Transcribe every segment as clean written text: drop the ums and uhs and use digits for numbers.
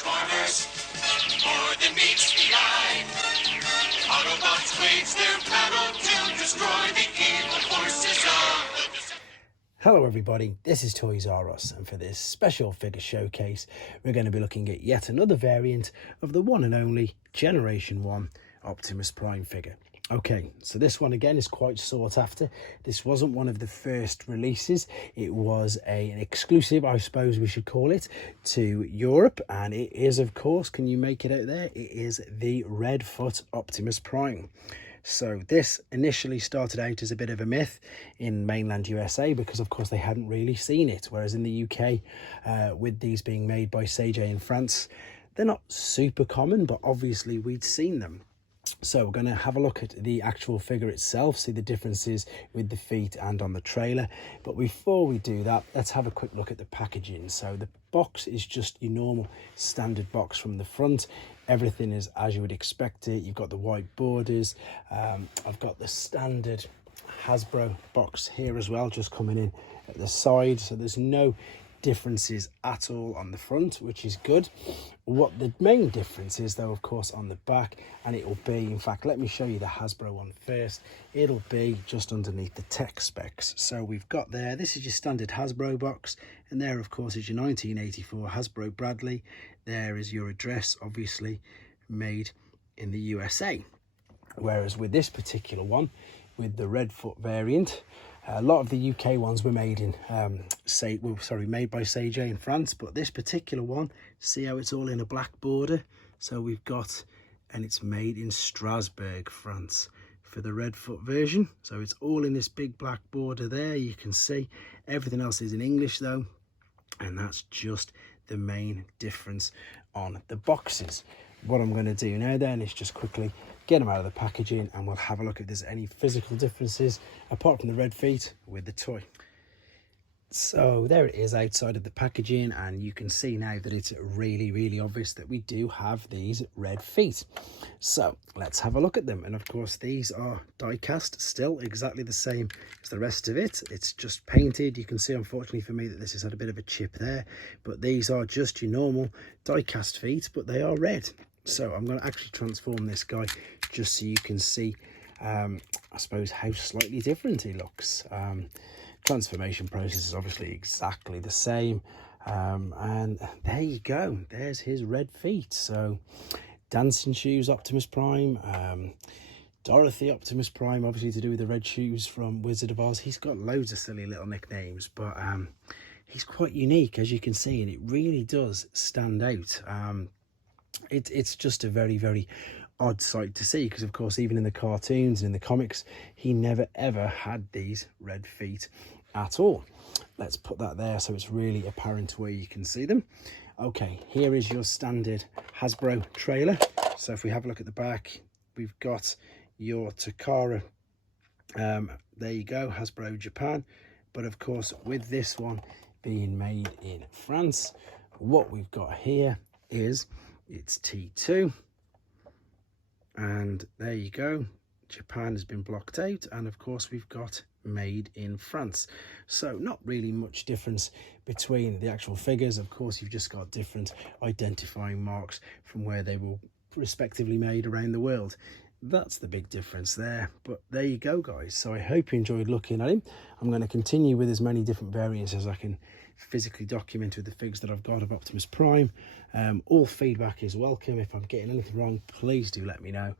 Transformers, more than meets the eye. Autobots wage their battle to destroy the evil forces of the... Hello everybody, this is Toys R Us, and for this special figure showcase we're going to be looking at yet another variant of the one and only Generation 1 Optimus Prime figure. Okay, so this one again is quite sought after. This wasn't one of the first releases. It was an exclusive, I suppose we should call it, to Europe, and it is, of course, can you make it out there? It is the Redfoot Optimus Prime. So this initially started out as a bit of a myth in mainland USA because, of course, they hadn't really seen it. Whereas in the UK, with these being made by Ceiji in France, they're not super common, but obviously we'd seen them. So we're going to have a look at the actual figure itself, see the differences with the feet and on the trailer. But before we do that, let's have a quick look at the packaging. So the box is just your normal standard box from the front. Everything is as you would expect it. You've got the white borders. I've got the standard Hasbro box here as well, just coming in at the side. So there's no differences at all on the front, which is good. What the main difference is, though, of course, on the back, and it will be, in fact, let me show you the Hasbro one first. It'll be just underneath the tech specs. So we've got there, this is your standard Hasbro box, and there, of course, is your 1984 Hasbro Bradley. There is your address, obviously made in the USA. Whereas with this particular one, with the Redfoot variant, a lot of the UK ones were made in, made by Ceiji in France, but this particular one, see how it's all in a black border? So we've got, and it's made in Strasbourg, France, for the Redfoot version. So it's all in this big black border there, you can see. Everything else is in English though, and that's just the main difference on the boxes. What I'm going to do now then is just quickly get them out of the packaging, and we'll have a look if there's any physical differences apart from the red feet with the toy. So there it is outside of the packaging, and you can see now that it's really obvious that we do have these red feet. So let's have a look at them. And of course these are die cast, still exactly the same as the rest of it. It's just painted. You can see, unfortunately for me, that this has had a bit of a chip there, but these are just your normal die cast feet, but they are red. So I'm going to actually transform this guy just so you can see, I suppose, how slightly different he looks. Transformation process is obviously exactly the same. And there you go. There's his red feet. So Dancing Shoes Optimus Prime, Dorothy Optimus Prime, obviously to do with the red shoes from Wizard of Oz. He's got loads of silly little nicknames, but he's quite unique, as you can see, and it really does stand out. It's just a very odd sight to see, because of course even in the cartoons and in the comics he never ever had these red feet at all. Let's put that there so it's really apparent where you can see them. Okay, here is your standard Hasbro trailer. So if we have a look at the back, we've got your Takara, there you go, Hasbro Japan. But of course with this one being made in France, what we've got here is it's T2, and there you go, Japan has been blocked out, and of course we've got made in France. So not really much difference between the actual figures. Of course you've just got different identifying marks from where they were respectively made around the world. That's the big difference there. But there you go, guys. So I hope you enjoyed looking at him. I'm going to continue with as many different variants as I can physically document with the figures that I've got of Optimus Prime. All feedback is welcome. If I'm getting anything wrong, please do let me know,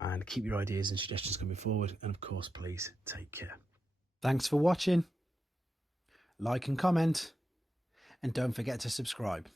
and keep your ideas and suggestions coming forward. And of course, please take care. Thanks for watching. Like and comment, and don't forget to subscribe.